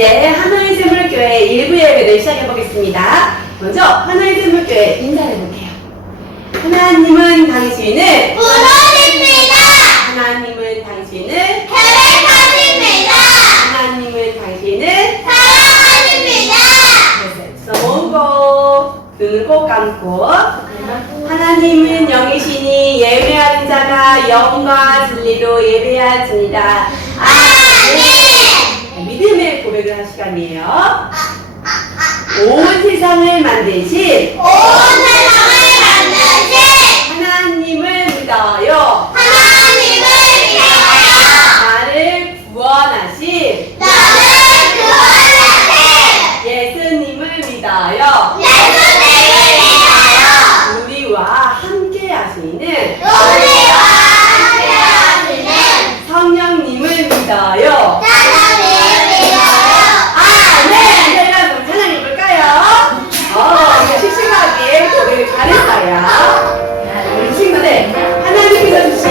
이제 하나의 샘물교회 일부 예배를 시작해 보겠습니다. 먼저 하나의 샘물교회 인사해 볼게요. 하나님은 당신을 부르십니다. 하나님은 당신을 계획하십니다. 하나님은 당신을 사랑하십니다. 손 꼭, 눈을 꼭 감고 하나님은 영이시니 예배하는 자가 영과 진리로 예배하십니다. 아멘. 믿음의 고백을 할 시간이에요. 온 세상을 만드신 온 세상을 만드신 하나님을 믿어요. 하나님을 믿어요. 나를 구원하신 나를 구원하신 예수님을 믿어요. 예수님을 믿어요. 우리와 함께 하시는 우리와 함께하시는 성령님을 믿어요. 하나님을 믿어요. 네. 이제 여러분 찬양해 볼까요? 이제 씩씩하게 고백을 잘했어요. 우리 친구들, 하나님께서 주신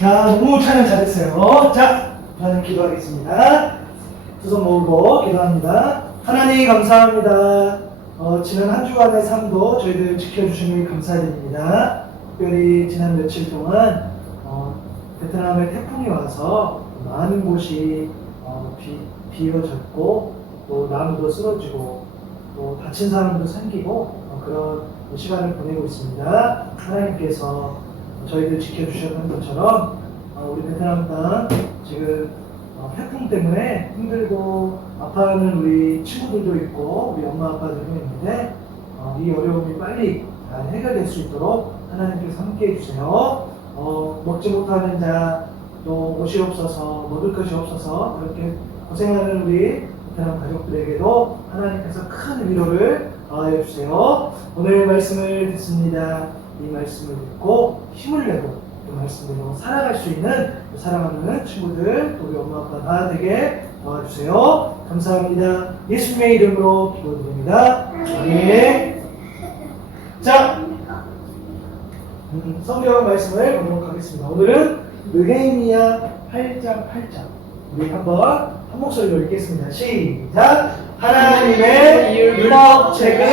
자, 너무 찬양 잘했어요. 자, 저는 기도하겠습니다. 두 손 모으고 기도합니다. 하나님 감사합니다. 지난 한 주간의 삶도 저희들 지켜주시니 감사드립니다. 특별히 지난 며칠 동안 베트남에 태풍이 와서 많은 곳이 비어졌고 또 나무도 쓰러지고 또 다친 사람도 생기고 그런 시간을 보내고 있습니다. 하나님께서 저희들 지켜주셨던 것처럼 우리 베트남 땅 지금 태풍 때문에 힘들고 아파하는 우리 친구들도 있고 우리 엄마 아빠들도 있는데 이 어려움이 빨리 잘 해결될 수 있도록 하나님께서 함께 해주세요. 먹지 못하는 자, 또 옷이 없어서 먹을 것이 없어서 그렇게 고생하는 우리 베트남 가족들에게도 하나님께서 큰 위로를 해주세요. 오늘 말씀을 듣습니다. 이 말씀을 듣고 힘을 내고 그 말씀대로 살아갈 수 있는 사랑하는 친구들, 우리 엄마 아빠 다 되게 도와주세요. 감사합니다. 예수님의 이름으로 기도드립니다. 아멘. 자, 성경 말씀을 보도록 하겠습니다. 오늘은 느헤미야 8장 8절 우리 한번 한 목소리로 읽겠습니다. 시작! 하나님의 율법책을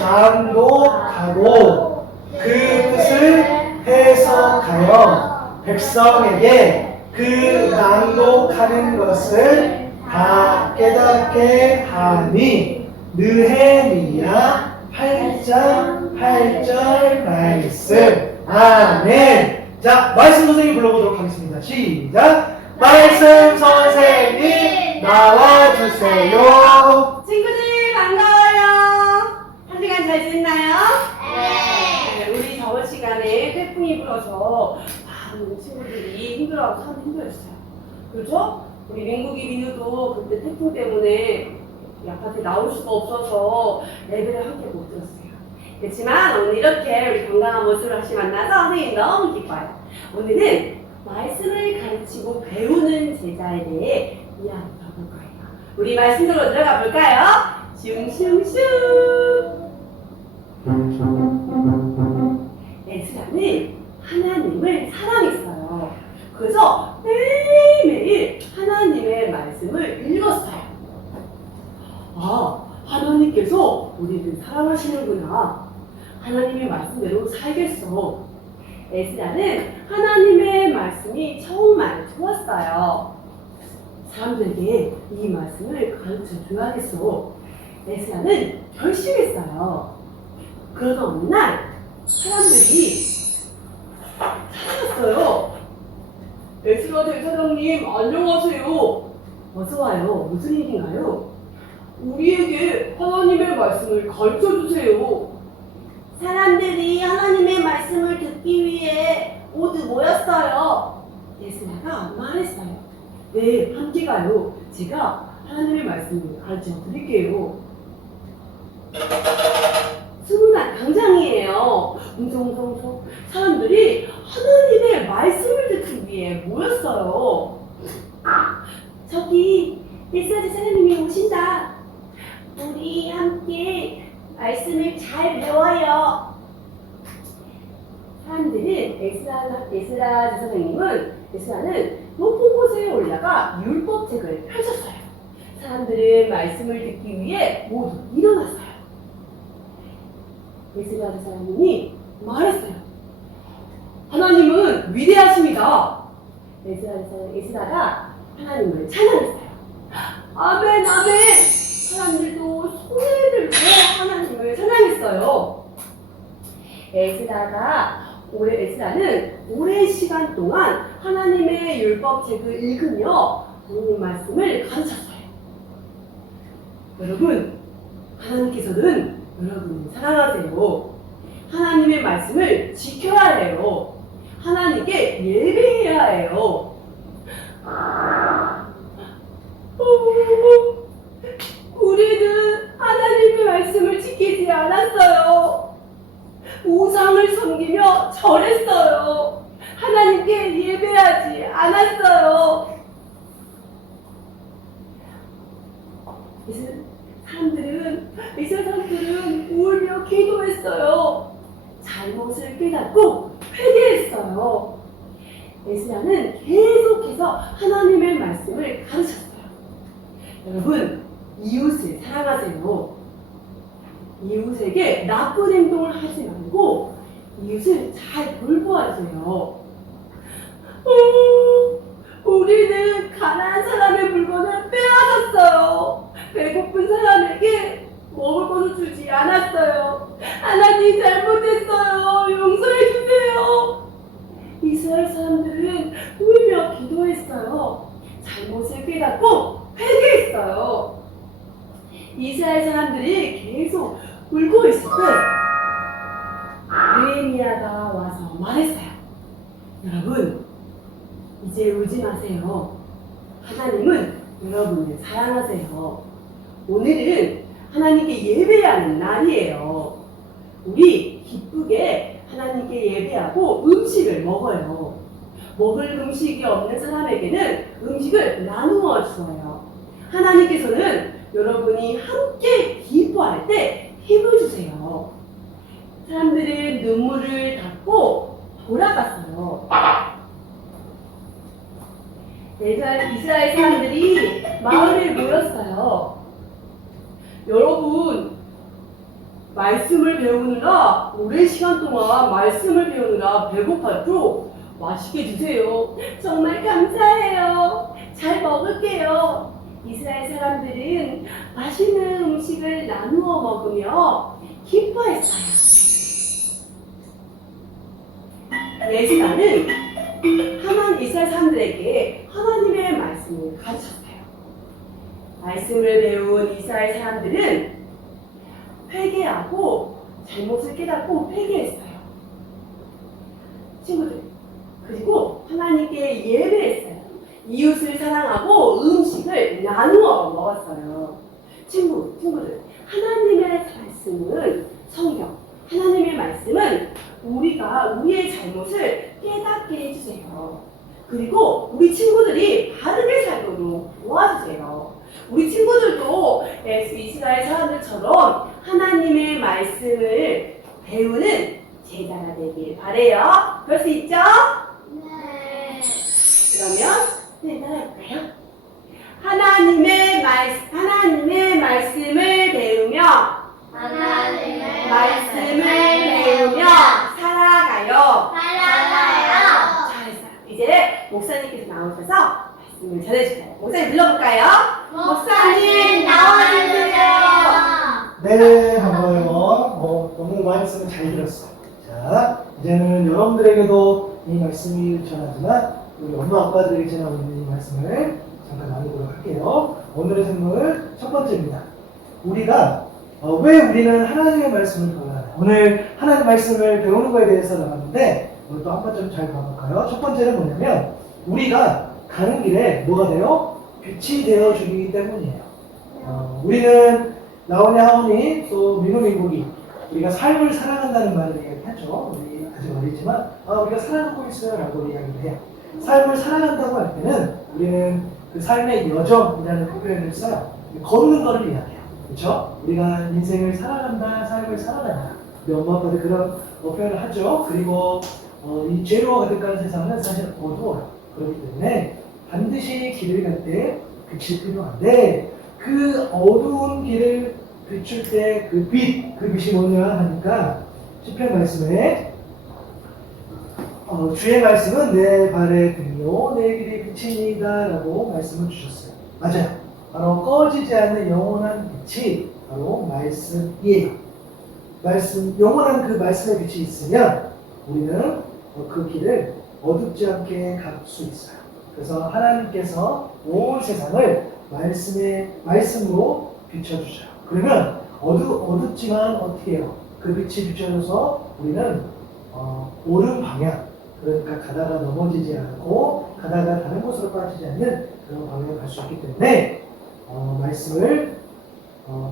낭독하고 그 뜻을 해석하여 백성에게 그 낭독하는 것을 다 깨닫게 하니 느헤미야 8장 8절 말씀. 아멘. 자, 말씀 선생님 불러보도록 하겠습니다. 시작. 말씀 선생님 나와주세요. 친구들 반가워요. 한 시간 잘 지냈나요? 네. 우리 저번 시간에 태풍이 불어서 많은 친구들이 힘들어하고 참 힘들었어요. 그렇죠? 우리 민국이 민우도 그때 태풍 때문에 아파트에 나올 수가 없어서 예배를 함께 못 들었어요. 그렇지만 오늘 이렇게 우리 건강한 모습을 다시 만나서 선생님 너무 기뻐요. 오늘은 말씀을 가르치고 배우는 제자에 대해 이야기 나눠볼 거예요. 우리 말씀 속으로 들어가 볼까요? 슝슝슝. 에스라는 하나님을 사랑했어요. 그래서 매일매일 하나님의 말씀을 읽었어요. 아, 하나님께서 우리를 사랑하시는구나. 하나님의 말씀대로 살겠어. 에스라는 하나님의 말씀이 정말 좋았어요. 사람들에게 이 말씀을 가르쳐 줘야겠어. 에스라는 결심했어요. 그러던 어느 날 사람들이 찾아왔어요. 에스라 대사장님 안녕하세요. 어서와요. 무슨 일인가요? 우리에게 하나님의 말씀을 가르쳐 주세요. 사람들이 하나님의 말씀을 듣기 위해 모두 모였어요. 에스라가 말했어요. 네, 함께 가요. 제가 하나님의 말씀을 가르쳐 드릴게요. 점점 사람들이 하나님의 말씀을 듣기 위해 모였어요. 저기 메시지 사장님이 오신다. 우리 함께 말씀을 잘 배워요. 사람들은 에스라 선생님은 높은 곳에 올라가 율법책을 펼쳤어요. 사람들은 말씀을 듣기 위해 모두 일어났어요. 에스라 선생님이 말했어요. 하나님은 위대하십니다. 에스라가 하나님을 찬양했어요. 아멘, 아멘. 사람들도 손을 들고 하나님을 찬양했어요. 에스라는 오랜 시간 동안 하나님의 율법책을 읽으며 하나님 말씀을 가르쳤어요. 여러분, 하나님께서는 여러분을 사랑하세요. 하나님의 말씀을 지켜야 해요. 하나님께 예배해야 해요. 우리는 하나님의 말씀을 지키지 않았어요. 우상을 섬기며 절했어요. 하나님께 예배하지 않았어요. 이스라엘 사람들은 울며 기도했어요. 잘못을 깨닫고 회개했어요. 에스라는 계속해서 하나님의 말씀을 가르쳤어요. 여러분, 이웃을 사랑하세요. 이웃에게 나쁜 행동을 하지 말고 이웃을 잘 돌보아주세요. 우리는 가난한 사람의 물건을 빼앗았어요. 배고픈 사람에게 먹을 것을 주지 않았어요. 하나님 잘못했어요. 용서해 주세요. 이스라엘 사람들은 울며 기도했어요. 잘못을 깨닫고 회개했어요. 이스라엘 사람들이 계속 울고 있을 때 느헤미야가 와서 말했어요. 여러분, 이제 울지 마세요. 하나님은 여러분을 사랑하세요. 오늘은 하나님께 예배하는 날이에요. 우리 기쁘게 하나님께 예배하고 음식을 먹어요. 먹을 음식이 없는 사람에게는 음식을 나누어 주어요. 하나님께서는 여러분이 함께 기뻐할 때 힘을 주세요. 사람들은 눈물을 닦고 돌아갔어요. 이스라엘 사람들이 마을에 모였어요. 여러분, 말씀을 배우느라 오랜 시간 동안 말씀을 배우느라 배고팠죠? 맛있게 드세요. 정말 감사해요. 잘 먹을게요. 이스라엘 사람들은 맛있는 음식을 나누어 먹으며 기뻐했어요. 에스라는 이스라엘 사람들에게 하나님의 말씀을 가르쳤어요. 말씀을 배운 이스라엘 사람들은 회개하고 잘못을 깨닫고 회개했어요. 친구들, 그리고 하나님께 예배했어요. 이웃을 사랑하고 음식을 나누어 먹었어요. 친구들, 하나님의 말씀은 성경, 하나님의 말씀은 우리의 잘못을 깨닫게 해주세요. 그리고 우리 친구들이 바르게 살도록 도와주세요. 우리 친구들도 이스라엘 사람들처럼 하나님의 말씀을 배우는 제자가 되길 바래요. 그럴 수 있죠? 네. 그러면 따라해볼까요? 하나님의 말씀을 배우며 말씀을 배우며 살아가요. 잘했어요. 이제 목사님께서 나오셔서 말씀을 전해주세요. 목사님 불러볼까요? 목사님 나와주세요. 네, 반가워요. 너무 말씀을 잘 들었어요. 자, 이제는 여러분들에게도 이 말씀이 전하지만 우리 엄마 아빠들에게 전하고 있는 이 말씀을 잠깐 나누도록 할게요. 오늘의 생물 첫 번째입니다. 우리가 왜 우리는 하나님의 말씀을 배워야 하나요? 오늘 하나님의 말씀을 배우는 거에 대해서 나왔는데 오늘 또 한 번쯤 잘 봐볼까요? 첫 번째는 뭐냐면 우리가 가는 길에 뭐가 돼요? 빛이 되어주기 때문이에요. 우리는 나오냐 하오니 또 민국이 우리가 삶을 살아간다는 말을 이야기하죠. 우리 아직 어리지만 우리가 살아가고 있어요 라고 이야기를 해요. 삶을 살아간다고 할 때는 우리는 그 삶의 여정이라는 그 표현을 써요. 걷는 거를 이야기해요. 그렇죠? 우리가 인생을 살아간다, 삶을 살아간다. 우리 엄마 아빠들 그런 표현을 하죠. 그리고 이 죄로 가득한 세상은 사실 어두워요. 그렇기 때문에 반드시 길을 갈 때 빛이 필요한데 그 어두운 길을 비출 때 그 빛이 뭐냐 하니까 시편 말씀에 주의 말씀은 내 발의 등이요 내 길의 빛이니이다 라고 말씀을 주셨어요. 맞아요. 바로 꺼지지 않는 영원한 빛이 바로 말씀이에요. 영원한 그 말씀의 빛이 있으면 우리는 그 길을 어둡지 않게 갈 수 있어요. 그래서 하나님께서 온 세상을 말씀으로 비춰주셔요. 그러면 어둡지만 어떻게 해요? 그 빛이 비춰져서 우리는 옳은 방향, 그러니까 가다가 넘어지지 않고 가다가 다른 곳으로 빠지지 않는 그런 방향을 갈 수 있기 때문에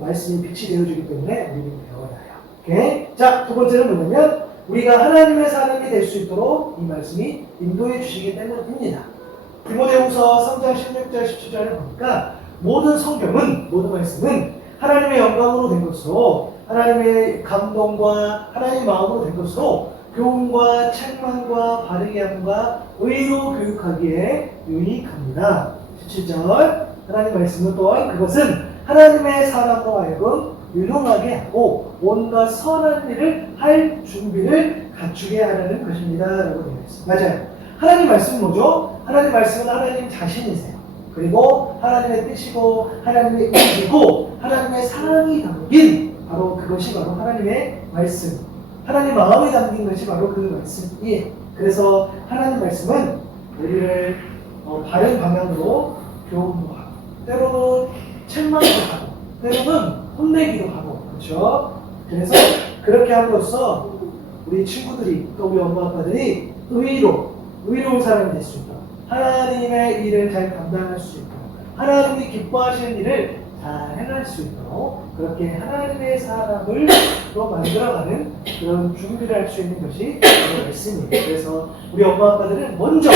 말씀이 빛이 되어주기 때문에 우리는 배워야 해요. 오케이? 자, 두 번째는 뭐냐면 우리가 하나님의 사람이 될 수 있도록 이 말씀이 인도해 주시기 때문입니다. 디모데후서 3장 16절 17절에 보니까 모든 말씀은 하나님의 영광으로 된 것으로 하나님의 감동과 하나님의 마음으로 된 것으로 교훈과 책망과 바르게 함과 의로 교육하기에 유익합니다. 17절 하나님 말씀은 또한 그것은 하나님의 사람으로 하여금 유능하게 하고 온갖 선한 일을 할 준비를 갖추게 하라는 것입니다 라고 되어 있습니다. 맞아요. 하나님 말씀은 뭐죠? 하나님 말씀은 하나님 자신이세요. 그리고 하나님의 뜻이고 하나님의 의지고 하나님의 사랑이 담긴 바로 그것이 바로 하나님의 말씀, 하나님 마음이 담긴 것이 바로 그 말씀이에요. 그래서 하나님 말씀은 우리를 바른 방향으로 교훈도 하고 때로는 책망도 하고 때로는 혼내기도 하고 그렇죠? 그래서 그렇게 함으로써 우리 친구들이 또 우리 엄마 아빠들이 의로운 사람이 될 수 있도록 하나님의 일을 잘 감당할 수 있도록 하나님이 기뻐하시는 일을 잘 행할 수 있도록 그렇게 하나님의 사람을 또 만들어가는 그런 준비를 할 수 있는 것이 말씀이에요. 그래서 우리 엄마 아빠들은 먼저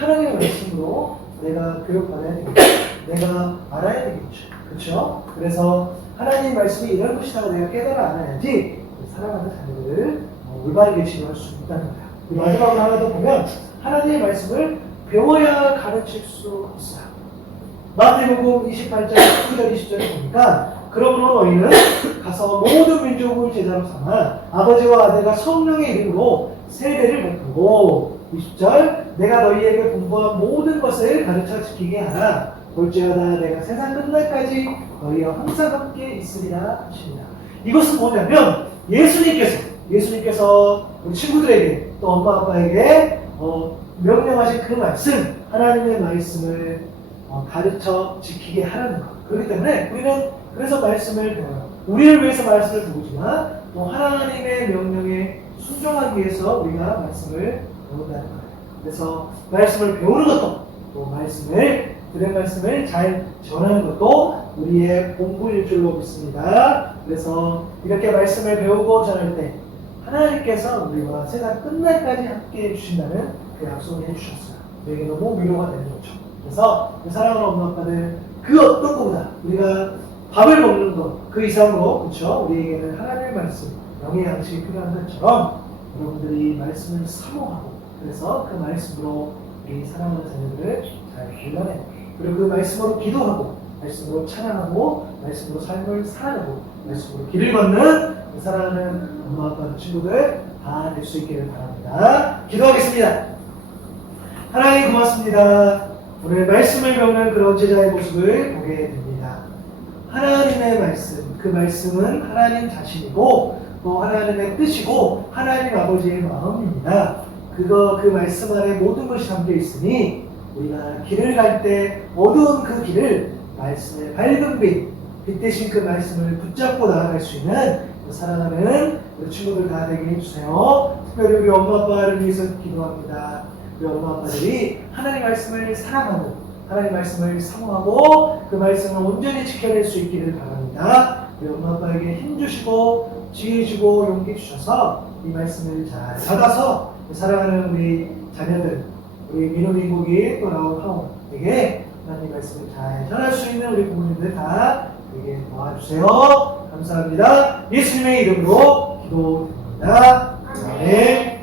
하나님의 말씀으로 내가 교육받아야 되겠죠. 내가 알아야 되겠죠. 그렇죠? 그래서 하나님 말씀이 이런 것이라고 내가 깨달아 알아야지 사랑하는 자녀들을 올바르게 지도할 수 있다는 거예요. 마지막으로 하나 더 보면 하나님의 말씀을 배워야 가르칠 수 있어요. 마태복음 28장 19절 20절에 보니까 그러므로 너희는 가서 모든 민족을 제자로 삼아 아버지와 아들과 성령의 이름으로 세례를 베푸고 20절 내가 너희에게 공부한 모든 것을 가르쳐 지키게 하라. 볼지어다 내가 세상 끝날까지 너희와 항상 함께 있으리라 하십니다. 이것은 뭐냐면 예수님께서 우리 친구들에게 또 엄마 아빠에게 명령하신 그 말씀, 하나님의 말씀을 가르쳐 지키게 하라는 것. 그렇기 때문에 우리는 그래서 말씀을 배워요. 우리를 위해서 말씀을 배우지만 또 하나님의 명령에 순종하기 위해서 우리가 말씀을 배운다는 거예요. 그래서 말씀을 배우는 것도 또 들은 말씀을 잘 전하는 것도 우리의 공부일 줄로 믿습니다. 그래서 이렇게 말씀을 배우고 전할 때 하나님께서 우리와 세상 끝날까지 함께 해주신다는 그 약속을 해주셨어요. 우리에게 너무 위로가 되는 거죠. 그래서 사랑하는 엄마 아빠들 그 어떤 것보다 우리가 밥을 먹는 것 그 이상으로 그렇죠? 우리에게는 하나님의 말씀 영의 양식이 필요한 것처럼 여러분들이 말씀을 사모하고 그래서 그 말씀으로 우리 사랑하는 자녀들을 잘 길러내고 그리고 그 말씀으로 기도하고 말씀으로 찬양하고 말씀으로 삶을 살아가고 말씀으로 길을 걷는 사랑하는 엄마 아빠 친구들 다 될 수 있기를 바랍니다. 기도하겠습니다. 하나님 고맙습니다. 오늘 말씀을 배우는 그런 제자의 모습을 보게 됩니다. 하나님의 말씀, 그 말씀은 하나님 자신이고 또 하나님의 뜻이고 하나님 아버지의 마음입니다. 그 말씀 안에 모든 것이 담겨 있으니 우리가 길을 갈 때 어두운 그 길을 말씀의 밝은 빛 대신 그 말씀을 붙잡고 나아갈 수 있는 사랑하는 우리 친구들 다 되게 해주세요. 특별히 우리 엄마 아빠를 위해서 기도합니다. 우리 엄마 아빠들이 하나님 말씀을 사랑하고 하나님 말씀을 사모하고 그 말씀을 온전히 지켜낼 수 있기를 바랍니다. 우리 엄마 아빠에게 힘 주시고 지혜 주고 용기 주셔서 이 말씀을 잘 받아서 사랑하는 우리 자녀들, 우리 민호 민국이 또 나온 하옹에게 하나님 말씀을 잘 전할 수 있는 우리 부모님들 다 되게 도와주세요. 감사합니다. 예수님의 이름으로 기도드립니다. 아멘.